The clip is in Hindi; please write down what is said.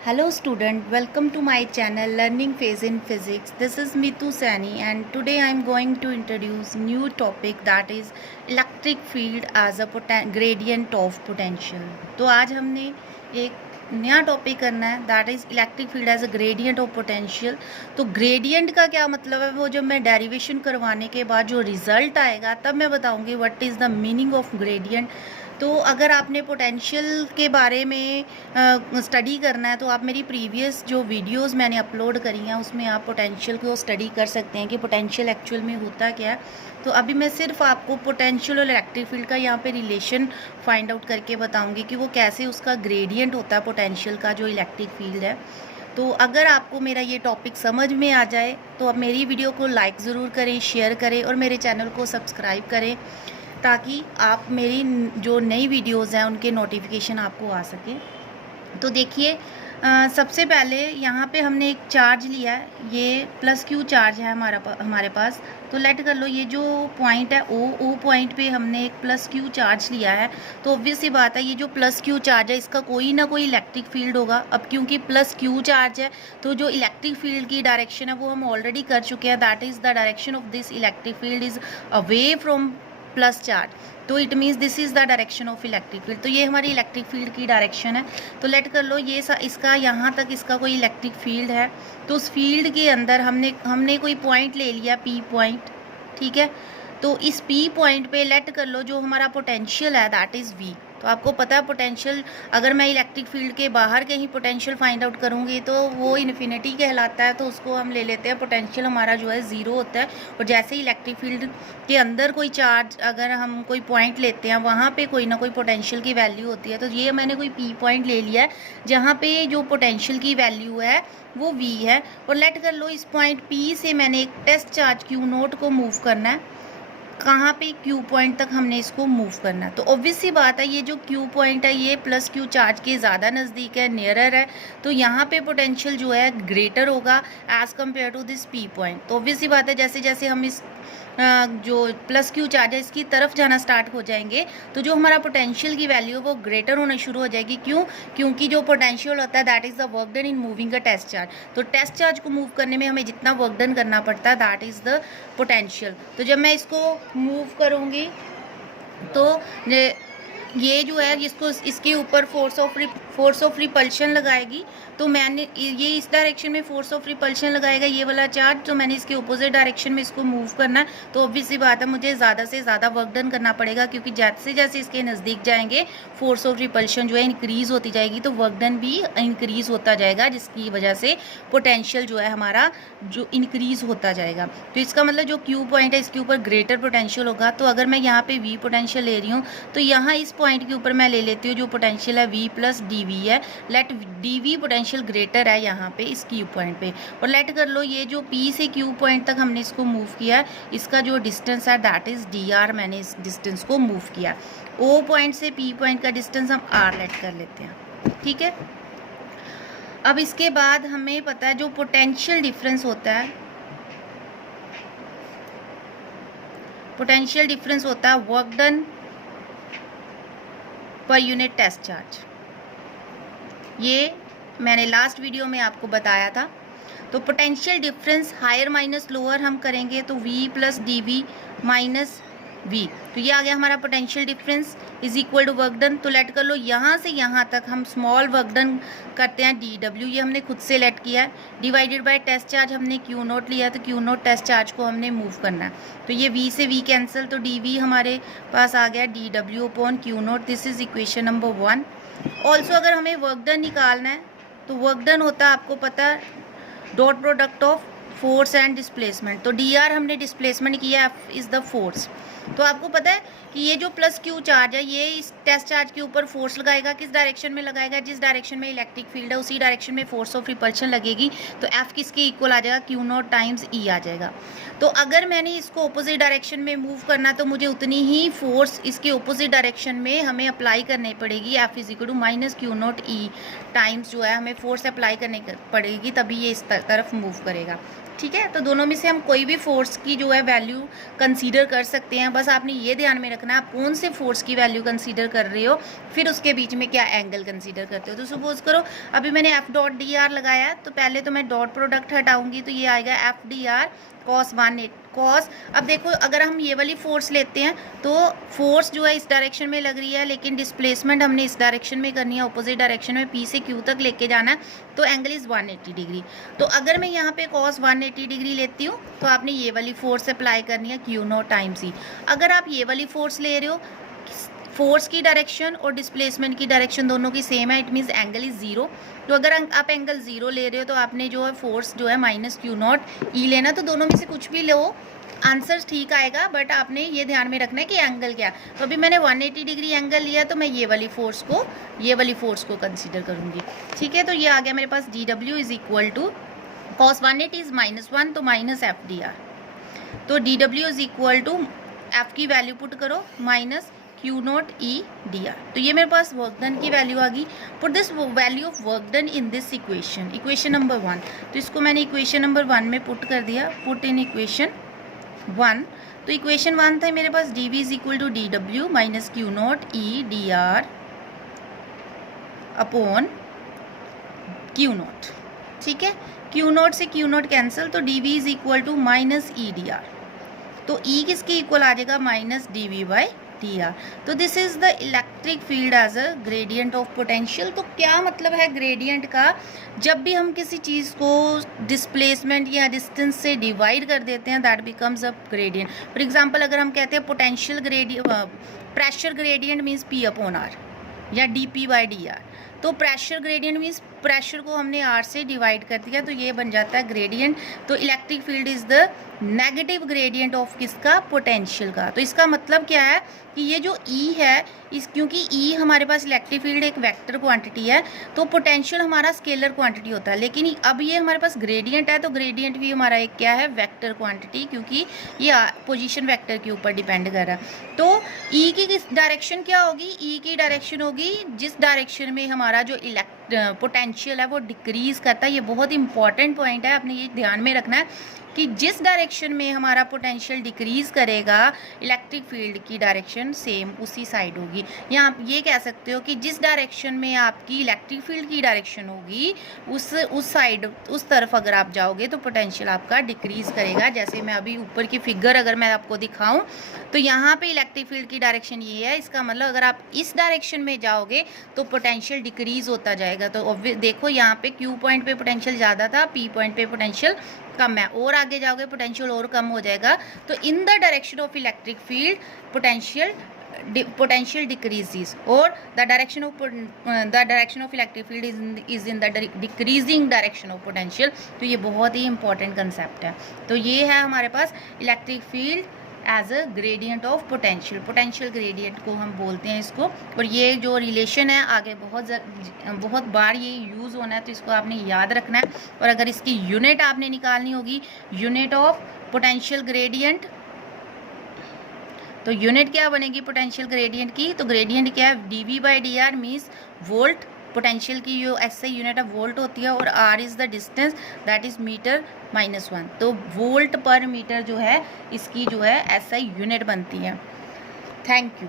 Hello student, welcome to my channel Learning Phase in Physics. This is Mitu Sani and today I am going to introduce new topic that is electric field as a gradient of potential. तो आज हमने एक नया टॉपिक करना है that is electric field as a gradient of potential. तो ग्रेडियंट का क्या मतलब है वो जब मैं डेरिवेशन करवाने के बाद जो रिजल्ट आएगा तब मैं बताऊंगी what is the meaning of gradient. तो अगर आपने पोटेंशियल के बारे में स्टडी करना है तो आप मेरी प्रीवियस जो वीडियोस मैंने अपलोड करी हैं उसमें आप पोटेंशियल को स्टडी कर सकते हैं कि पोटेंशियल एक्चुअल में होता क्या है। तो अभी मैं सिर्फ आपको पोटेंशियल और इलेक्ट्रिक फील्ड का यहाँ पे रिलेशन फाइंड आउट करके बताऊंगी कि वो कैसे उसका ग्रेडियंट होता है पोटेंशियल का जो इलेक्ट्रिक फील्ड है। तो अगर आपको मेरा ये टॉपिक समझ में आ जाए तो आप मेरी वीडियो को लाइक ज़रूर करें, शेयर करें और मेरे चैनल को सब्सक्राइब करें ताकि आप मेरी जो नई वीडियोज़ हैं उनके नोटिफिकेशन आपको आ सके। तो देखिए सबसे पहले यहाँ पे हमने एक चार्ज लिया है, ये प्लस क्यू चार्ज है हमारे पास। तो लेट कर लो ये जो पॉइंट है ओ पॉइंट पे हमने एक प्लस क्यू चार्ज लिया है। तो ऑब्वियस सी बात है ये जो प्लस क्यू चार्ज है इसका कोई ना कोई इलेक्ट्रिक फील्ड होगा। अब क्योंकि प्लस क्यू चार्ज है तो जो इलेक्ट्रिक फील्ड की डायरेक्शन है वो हम ऑलरेडी कर चुके हैं, that is the direction of this electric field is away from plus charge. तो it means this is the direction of electric field. तो ये हमारी इलेक्ट्रिक फील्ड की डायरेक्शन है। तो लेट कर लो ये इसका यहाँ तक इसका कोई इलेक्ट्रिक फील्ड है। तो उस फील्ड के अंदर हमने कोई पॉइंट ले लिया पी पॉइंट, ठीक है। तो इस पी पॉइंट पे लेट कर लो जो हमारा पोटेंशियल है दैट इज़ वी। तो आपको पता है पोटेंशियल, अगर मैं इलेक्ट्रिक फील्ड के बाहर कहीं पोटेंशियल फाइंड आउट करूँगी तो वो इन्फिनिटी कहलाता है। तो उसको हम ले लेते हैं, पोटेंशियल हमारा जो है ज़ीरो होता है। और जैसे ही इलेक्ट्रिक फील्ड के अंदर कोई चार्ज अगर हम कोई पॉइंट लेते हैं वहाँ पे कोई ना कोई पोटेंशियल की वैल्यू होती है। तो ये मैंने कोई पी पॉइंट ले लिया है जहाँ पे जो पोटेंशियल की वैल्यू है वो वी है। और लेट कर लो इस पॉइंट पी से मैंने एक टेस्ट चार्ज क्यू नोट को मूव करना है। कहाँ पे क्यू पॉइंट तक हमने इसको मूव करना है। तो ऑब्वियस सी बात है ये जो क्यू पॉइंट है ये प्लस क्यू चार्ज के ज़्यादा नज़दीक है, नियरर है। तो यहाँ पे पोटेंशियल जो है ग्रेटर होगा as compare to this P point. तो ऑब्वियस सी बात है जैसे जैसे हम इस जो प्लस क्यू चार्ज है इसकी तरफ जाना स्टार्ट हो जाएंगे तो जो हमारा पोटेंशियल की वैल्यू है वो ग्रेटर होना शुरू हो जाएगी। क्यों? क्योंकि जो पोटेंशियल होता है that is the work done in moving a test charge. तो टेस्ट चार्ज को मूव करने में हमें जितना वर्क डन करना पड़ता है दैट इज़ द पोटेंशियल। तो जब मैं इसको मूव करूँगी तो ये जो है इसको इसके ऊपर फोर्स ऑफ रिपल्शन लगाएगी। तो मैंने ये इस डायरेक्शन में फोर्स ऑफ रिपल्शन लगाएगा ये वाला चार्ज। तो मैंने इसके अपोजिट डायरेक्शन में इसको मूव करना है। तो ऑब्वियस सी बात है मुझे ज़्यादा से ज़्यादा वर्क डन करना पड़ेगा क्योंकि जैसे जैसे इसके नज़दीक जाएंगे फोर्स ऑफ रिपल्शन जो है इंक्रीज़ होती जाएगी। तो वर्क डन भी इंक्रीज़ होता जाएगा जिसकी वजह से पोटेंशियल जो है हमारा जो इंक्रीज़ होता जाएगा। तो इसका मतलब जो क्यू पॉइंट है इसके ऊपर ग्रेटर पोटेंशियल होगा। तो अगर मैं यहाँ पे वी पोटेंशियल ले रही हूँ तो यहाँ इस पॉइंट के ऊपर मैं ले लेती हूँ जो पोटेंशियल है वी प्लस डी वी है। Let D V potential greater है यहाँ पे इस क्यू पॉइंट पे। और लेट कर लो ये जो पी से क्यू पॉइंट तक हमने इसको मूव किया इसका जो डिस्टेंस है दैट इज़ डी आर। मैंने इस डिस्टेंस को मूव किया। ओ पॉइंट से पी पॉइंट का डिस्टेंस हम आर लेट कर लेते हैं, ठीक है। अब इसके बाद हमें पता है जो पोटेंशियल डिफरेंस होता है, पोटेंशियल डिफरेंस होता है work done per unit test charge. ये मैंने लास्ट वीडियो में आपको बताया था। तो potential difference higher minus lower हम करेंगे तो V plus D V minus V। तो ये आ गया हमारा potential difference is equal to work done. तो लेट कर लो यहाँ से यहाँ तक हम स्मॉल वर्क डन करते हैं DW, ये हमने खुद से लेट किया है, डिवाइडेड बाय टेस्ट चार्ज हमने Q नोट लिया तो Q नोट टेस्ट चार्ज को हमने मूव करना है। तो ये V से V कैंसिल तो DV हमारे पास आ गया DW upon Q note. This is equation number 1। Also अगर हमें वर्क डन निकालना है तो वर्क डन होता है आपको पता dot product of force and displacement. तो डी आर हमने डिस्प्लेसमेंट किया, एफ इज़ द फोर्स। तो आपको पता है कि ये जो प्लस क्यू चार्ज है ये इस टेस्ट चार्ज के ऊपर फोर्स लगाएगा। किस डायरेक्शन में लगाएगा? जिस डायरेक्शन में इलेक्ट्रिक फील्ड है उसी डायरेक्शन में फोर्स ऑफ रिपल्शन लगेगी। तो एफ किसके इक्वल आ जाएगा? क्यू नॉट टाइम्स ई आ जाएगा। तो अगर मैंने इसको अपोजिट डायरेक्शन में मूव करना तो मुझे उतनी ही फोर्स इसके अपोजिट डायरेक्शन में हमें अप्लाई करनी पड़ेगी। F is equal to minus Q naught E times जो है हमें फोर्स अप्लाई करनी पड़ेगी, तभी ये इस तरफ मूव करेगा। ठीक है। तो दोनों में से हम कोई भी फोर्स की जो है वैल्यू कंसीडर कर सकते हैं। बस आपने ये ध्यान में रखना है आप कौन से फोर्स की वैल्यू कंसीडर कर रहे हो, फिर उसके बीच में क्या एंगल कंसीडर करते हो। तो सपोज करो अभी मैंने एफ डॉट डी आर लगाया, तो पहले तो मैं डॉट प्रोडक्ट हटाऊंगी, तो ये आएगा F D are cos 1 cos. अब देखो अगर हम ये वाली फोर्स लेते हैं तो फोर्स जो है इस डायरेक्शन में लग रही है, लेकिन डिस्प्लेसमेंट हमने इस डायरेक्शन में करनी है, अपोजिट डायरेक्शन में पी से क्यू तक लेके जाना है, तो एंगल इज़ 180 डिग्री। तो अगर मैं यहाँ पे कॉस 180 डिग्री लेती हूँ तो आपने ये वाली फोर्स अप्लाई करनी है क्यू नॉट टाइम सी। अगर आप ये वाली फोर्स ले रहे हो, फोर्स की डायरेक्शन और डिस्प्लेसमेंट की डायरेक्शन दोनों की सेम है, it means angle is zero. तो अगर आप एंगल जीरो ले रहे हो तो आपने जो है फोर्स जो है माइनस क्यू नॉट ई लेना। तो दोनों में से कुछ भी लो, आंसर ठीक आएगा, बट आपने ये ध्यान में रखना है कि एंगल क्या। तो अभी मैंने 180 डिग्री एंगल लिया, तो मैं ये वाली फोर्स को कंसीडर करूँगी। ठीक है, तो ये आ गया मेरे पास D W is equal to cos 180 is -1, तो माइनस एफ डी आर। तो D W is equal to F की वैल्यू पुट करो minus Q naught E D R. तो ये मेरे पास वर्क डन की वैल्यू आ गई। Put this value of work done in this equation number 1। तो इसको मैंने इक्वेशन नंबर 1 में पुट कर दिया, पुट इन इक्वेशन 1। तो इक्वेशन 1 था मेरे पास D V is equal to D W minus Q naught E D R upon Q naught. ठीक है, क्यू नॉट से क्यू नॉट कैंसिल, तो D V is equal to minus E D R. तो ई किसके इक्वल आ जाएगा, minus D V by D R. तो this is the electric field as a gradient of potential. तो क्या मतलब है ग्रेडियंट का, जब भी हम किसी चीज़ को डिस्प्लेसमेंट या डिस्टेंस से डिवाइड कर देते हैं that becomes a gradient. For example अगर हम कहते हैं potential gradient, pressure gradient means P upon R या D P by D R. तो प्रेशर ग्रेडियंट मीन्स प्रेशर को हमने आर से डिवाइड कर दिया, तो ये बन जाता है ग्रेडियंट। तो electric field is the negative gradient of किसका, पोटेंशियल का। तो इसका मतलब क्या है कि ये जो ई है, क्योंकि ई हमारे पास इलेक्ट्रिक फील्ड एक वेक्टर क्वांटिटी है, तो पोटेंशियल हमारा स्केलर क्वांटिटी होता है। लेकिन अब ये हमारे पास ग्रेडियंट है, तो ग्रेडियंट भी हमारा एक क्या है, वेक्टर क्वांटिटी, क्योंकि ये पोजीशन वेक्टर के ऊपर डिपेंड कर रहा है। तो ई की डायरेक्शन क्या होगी, ई की डायरेक्शन होगी जिस डायरेक्शन में हमारा जो पोटेंशियल है वो डिक्रीज करता है। ये बहुत इंपॉर्टेंट पॉइंट है, आपने ये ध्यान में रखना है कि जिस डायरेक्शन में हमारा पोटेंशियल डिक्रीज करेगा, इलेक्ट्रिक फील्ड की डायरेक्शन सेम उसी साइड होगी। या आप ये कह सकते हो कि जिस डायरेक्शन में आपकी इलेक्ट्रिक फील्ड की डायरेक्शन होगी उस साइड, उस तरफ अगर आप जाओगे तो पोटेंशियल आपका डिक्रीज करेगा। जैसे मैं अभी ऊपर की फिगर अगर मैं आपको दिखाऊं, तो यहाँ पे इलेक्ट्रिक फील्ड की डायरेक्शन ये है, इसका मतलब अगर आप इस डायरेक्शन में जाओगे तो पोटेंशियल डिक्रीज होता जाएगा। तो देखो यहाँ पे क्यू पॉइंट पे पोटेंशियल ज़्यादा था, पी पॉइंट पे पोटेंशियल कम है, और आगे जाओगे पोटेंशियल और कम हो जाएगा। तो in the direction of electric field potential decreases, और the direction of electric field is in the decreasing direction of potential. तो ये बहुत ही इंपॉर्टेंट कंसेप्ट है। तो ये है हमारे पास electric field as a gradient of potential gradient को हम बोलते हैं इसको। और ये जो रिलेशन है आगे बहुत बार ये यूज़ होना है, तो इसको आपने याद रखना है। और अगर इसकी यूनिट आपने निकालनी होगी, यूनिट ऑफ पोटेंशियल ग्रेडियंट, तो यूनिट क्या बनेगी पोटेंशियल ग्रेडियंट की, तो ग्रेडियंट क्या है, D V by D R means volt. Potential की जो ऐसे यूनिट ऑफ वोल्ट होती है, और R is the distance that is metre -1। तो वोल्ट पर मीटर जो है इसकी जो है ऐसा यूनिट बनती है। Thank you.